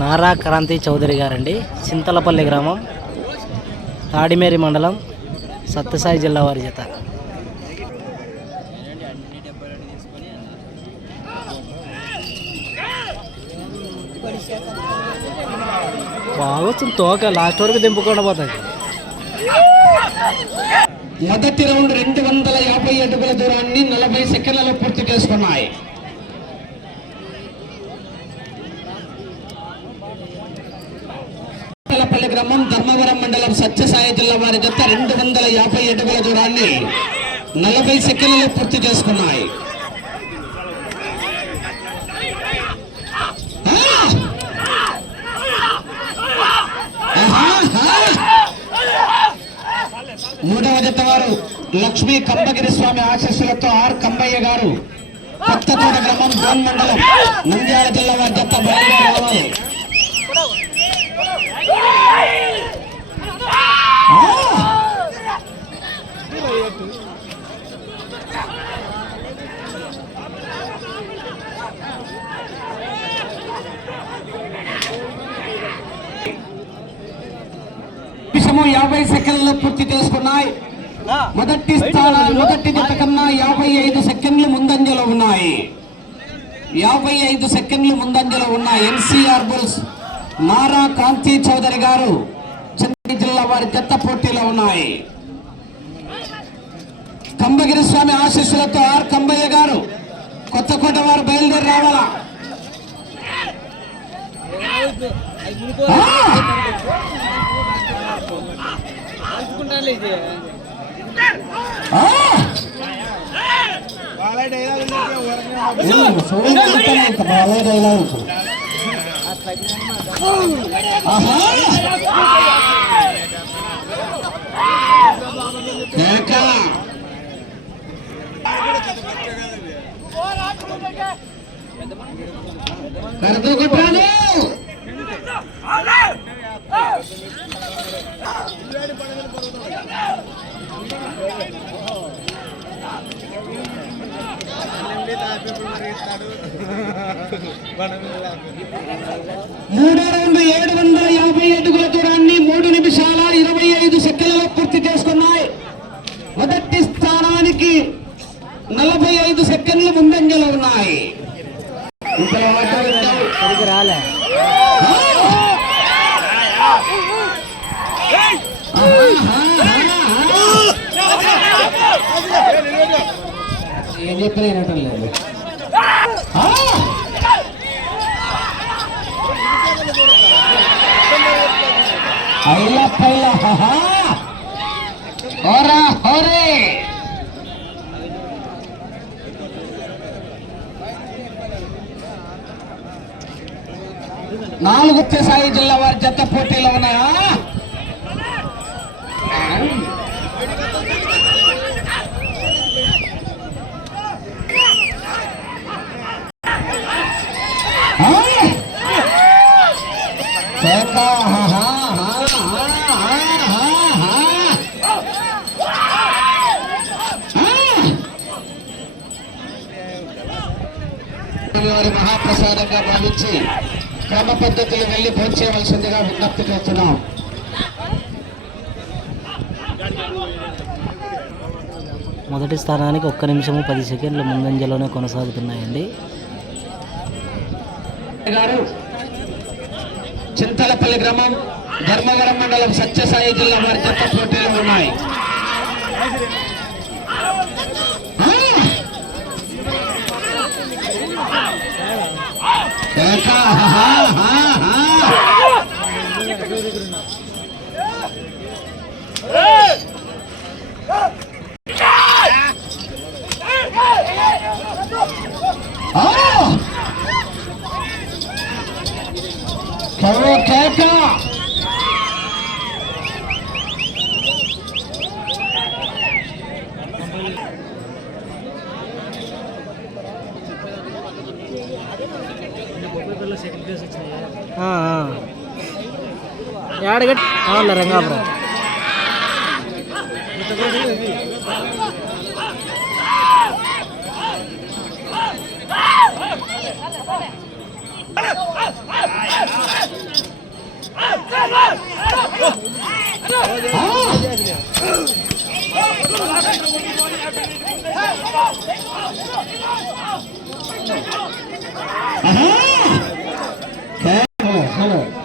నారా క్రాంతి చౌదరి గారండి. చింతలపల్లి గ్రామం తాడిమేరి మండలం సత్యసాయి జిల్లా వారి జత బాగొచ్చింది తోక లాస్ట్ వరకు దింపుకుండా పోతుంది మొదటి రౌండ్ రెండు వందల యాభై అడుగుల దూరాన్ని నలభై సెకండ్లలో పూర్తి చేసుకున్నాయి. పల్లి గ్రామం ధర్మవరం మండలం సత్యసాయి జిల్లా వారి జత రెండు వందల యాభై అడుగుల దూరాన్ని నలభై సెకండ్లలో పూర్తి చేసుకున్నాయి. మూడవ జత వారు లక్ష్మీ కంబగిరి స్వామి ఆశీస్సులతో ఆర్ కంబయ్య గారు కొత్తతోట గ్రామం గోన్ మండలం నంద్యాల జిల్లా వారి జత బయలుదేరి రావాలి. నిమిషము యాభై సెకండ్లు పూర్తి చేసుకున్నాయి. మొదటి స్థానం మొదటి కన్నా యాభై ఐదు సెకండ్లు ముందంజలో ఉన్నాయి. యాభై ఐదు సెకండ్లు ముందంజలో ఉన్నాయి ఎన్సీఆర్ బుల్స్ నారా కాంతి చౌదరి గారు చెన్నై జిల్లా వారి జత పోటీలో ఉన్నాయి కంబగిరి స్వామి ఆశీస్సులతో ఆర్ కంబయ్య గారు కొత్తకోట వారు బయలుదేరి రావాలా ఆ! ఆ! ఉమ్, సౌండ్ అంతనే ఇంత బాలే డైలాగ్. ఆహా! మూడు రెండు ఏడు వందల యాభై అడుగుల దూరాన్ని మూడు నిమిషాల ఇరవై ఐదు సెకండ్లలో పూర్తి చేసుకున్నాయి మొదటి స్థానానికి నలభై ఐదు సెకండ్లు ముందంజలో ఉన్నాయి ఇంతలో ఆటో వచ్చావు. సరిగ్గా రాలే ఏం చెప్పినా వినటం లేదు ఆ! హైల పైల హహా! హోరా హోరే నాలుగు సాయి జిల్లా వారి జత పోటీలో ఉన్నాయా వారి మహాప్రసాదంగా భావించి క్రమ పద్ధతులు వెళ్ళి భోంచేయవలసిందిగా విజ్ఞప్తి చేస్తున్నాం. మొదటి స్థానానికి ఒక్క నిమిషము పది సెకండ్లు ముందంజలోనే కొనసాగుతున్నాయండి. గారు చింతలపల్లి గ్రామం ధర్మవరం మండలం సత్యసాయి జిల్లా వారి జత పోటీలో ఉన్నాయి. ఆ! జిల్లాలో రంగాపురం Hello, hello.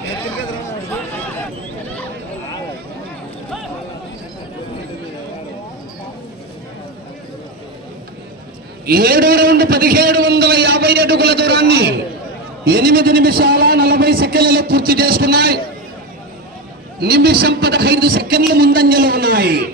ఏడు రెండు పదిహేడు వందల యాభై అడుగుల దూరాన్ని ఎనిమిది నిమిషాల నలభై సెకండ్లలో పూర్తి చేసుకున్నాయి. నిమిషం పదహైదు సెకండ్ల ముందంజలో ఉన్నాయి.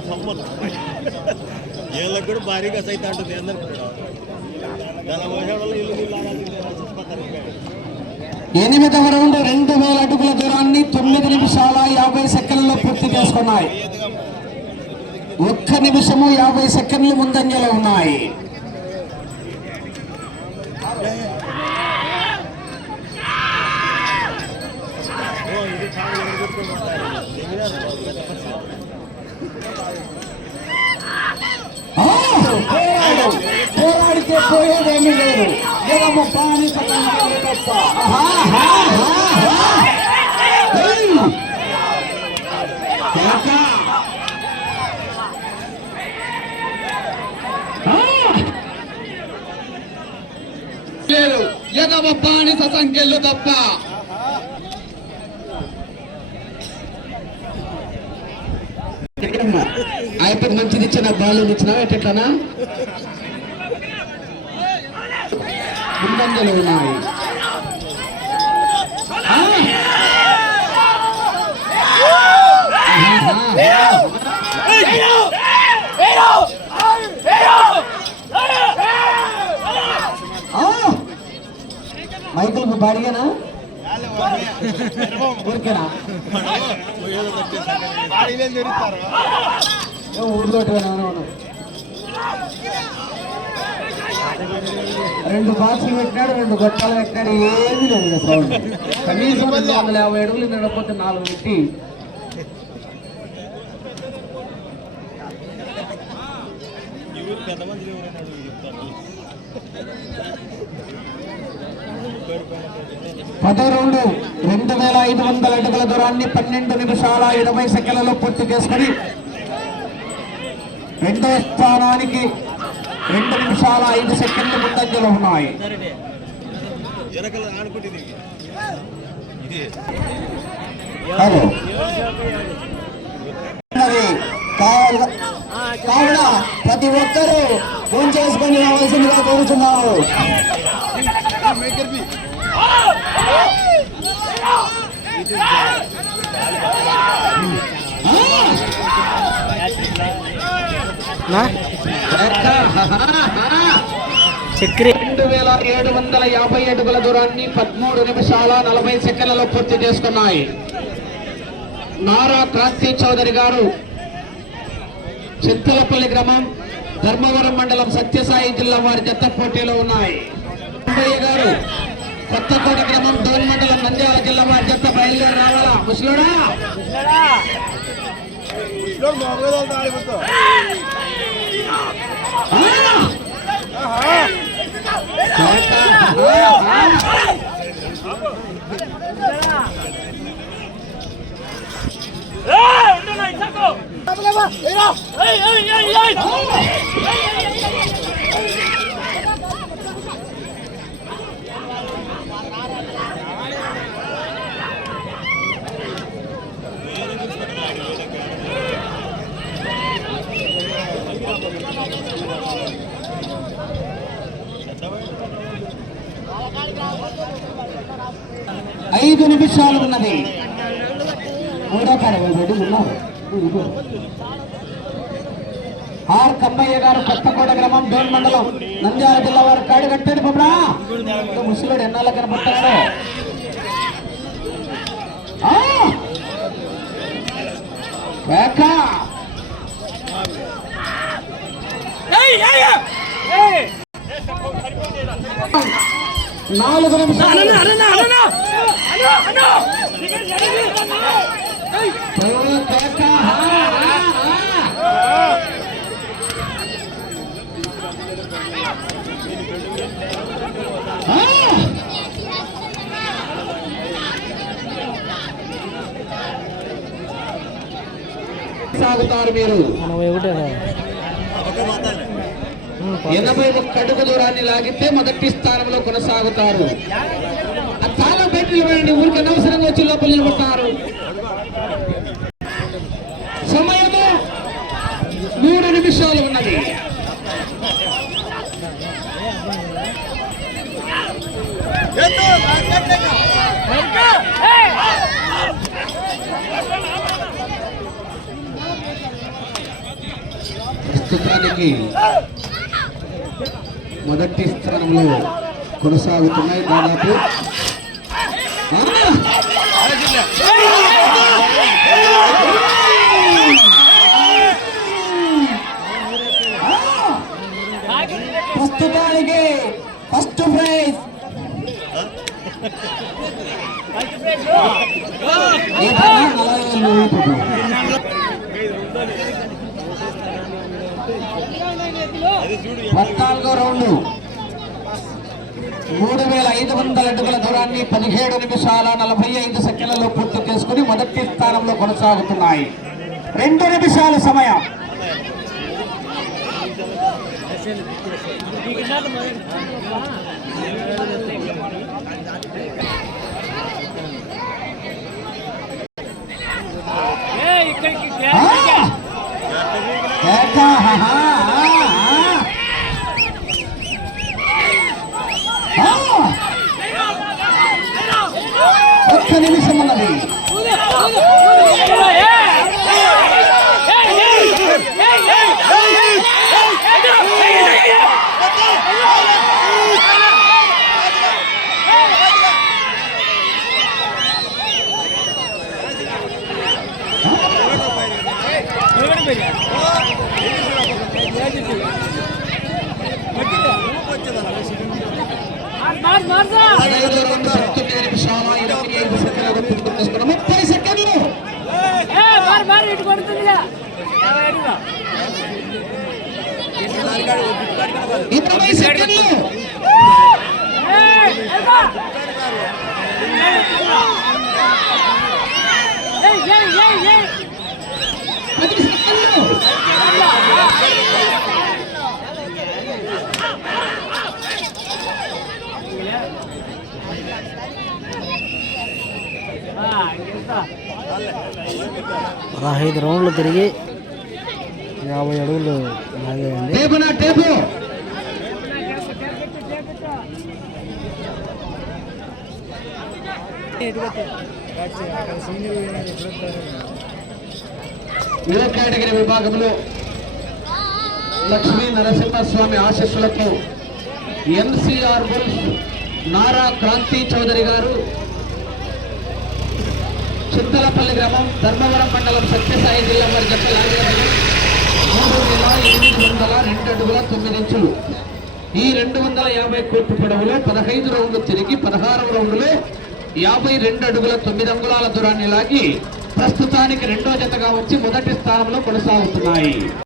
సంబంధం వీళ్ళకి కూడా. భారీగా సైతం అంటుంది అందరికి ఎనిమిదవ రౌండ్ రెండు వేల అడుగుల దూరాన్ని తొమ్మిది నిమిషాల యాభై సెకండ్లలో పూర్తి చేసుకున్నాయి. ఒక్క నిమిషము యాభై సెకండ్లు ముందంజలో ఉన్నాయి. పోరాడితే పోయేదేమీ లేదు. జగము పాని సకలాలు తప్ప. లేదు. ఎదవ బానిస సంఖ్యలు తప్ప. అయిపోయి మంచిది ఇచ్చిన బాలు ఇచ్చినా ఎట్లనా ఇబ్బందులు ఉన్నాయి మైకుల్ ఆహా! రెండు బాక్సులు పెట్టాడు రెండు గొట్టాలు పెట్టాడు ఏమీ లేదు సౌండ్. కనీసం వందల యాభై అడుగులు నడకపోతే నాలుగు పెట్టి. ఎవరు పెద్ద మంది ఎవరైనా చెప్తారు పేరు రెండు వేల ఐదు వందల అడుగుల దూరాన్ని పన్నెండు నిమిషాల ఇరవై సెకండ్లలో పూర్తి చేసుకుని రెండవ స్థానానికి రెండు నిమిషాల ఐదు సెకండ్లు ముందంజలు ఉన్నాయి. కావున ప్రతి ఒక్కరూ ఫోన్ చేసుకొని రావాల్సిందిగా కోరుతున్నాము చక్రి. రెండు వేల ఏడు వందల యాభై అడుగుల దూరాన్ని పదమూడు నిమిషాల నలభై సెకండ్లలో పూర్తి చేసుకున్నాయి. నారా క్రాంతి చౌదరి గారు చింతలపల్లి గ్రామం ధర్మవరం మండలం సత్యసాయి జిల్లా వారి జత పోటీలో ఉన్నాయి. గారు కొత్తకోట గ్రామం డోన్ మండలం నంద్యాల జిల్లా వారి జత బయలుదేరి రావాలా? ముసలుడా? ఐదు నిమిషాలు ఉన్నది మూడో కాడ రెడీ ఉన్నారు ఇదిగో. ఆర్ కమ్మయ్య గారు కొత్తకోట గ్రామం డోన్ మండలం నంద్యాల జిల్లా వారు కాడి కట్టాడు బొమ్మడా ముసలుడు ఎన్నాళ్ళ కనపడుతున్నాడు ఆ! కేక! నాలుగు నిమిషాలు! సాగుతారు మీరు. ఎనభై ఒకటి ఎనభై ఒక్క అడుగు దూరాన్ని లాగితే మొదటి స్థానంలో కొనసాగుతారు. చాలా బయట ఊరికి అనవసరంగా వచ్చి లోపల నిలబడతారు. సమయము మూడు నిమిషాలు ఉన్నది. ప్రస్తుతానికి మొదటి స్థానంలో కొనసాగుతున్నాయి దాదాపు పద్నాలుగో రౌండ్. మూడు వేల ఐదు వందల అడుగుల దూరాన్ని పదిహేడు నిమిషాల నలభై ఐదు సెకండ్లలో పూర్తి చేసుకుని మొదటి స్థానంలో కొనసాగుతున్నాయి. రెండు నిమిషాల సమయం! కేక, హా, హా, హా, హా. ఆ! ఒక్క నిమిషం ఉన్నది పదహైదు రెండు తొమ్మిది నిమిషాల ఇరవై ఐదు సెకండ్లు పూర్తి చేసుకున్న ముప్పై సెకండ్లు ఇరవై సెకండ్లు పది సెకండ్లు పదహైదు రౌండ్లు తిరిగి యాభై అడుగులు టేపు నా టేపు యువ కేటగిరీ విభాగంలో లక్ష్మీ నరసింహస్వామి ఆశస్సులతో ఎంసీఆర్ బుల్స్ నారా క్రాంతి చౌదరి గారు చింతలపల్లి గ్రామం ధర్మవరం మండలం సత్యసాయి జిల్లా వారి జట్ల మూడు వేల ఎనిమిది వందల రెండు అడుగుల తొమ్మిది ఇంచులు ఈ రెండు వందల యాభై కోట్లు పొడవులో పదహైదు రౌండ్లు తిరిగి పదహారు రౌండ్లో యాభై రెండు అడుగుల తొమ్మిది అంగుళాల దూరాన్ని లాగి ప్రస్తుతానికి రెండో జతగా వచ్చి మొదటి స్థానంలో కొనసాగుతున్నాయి.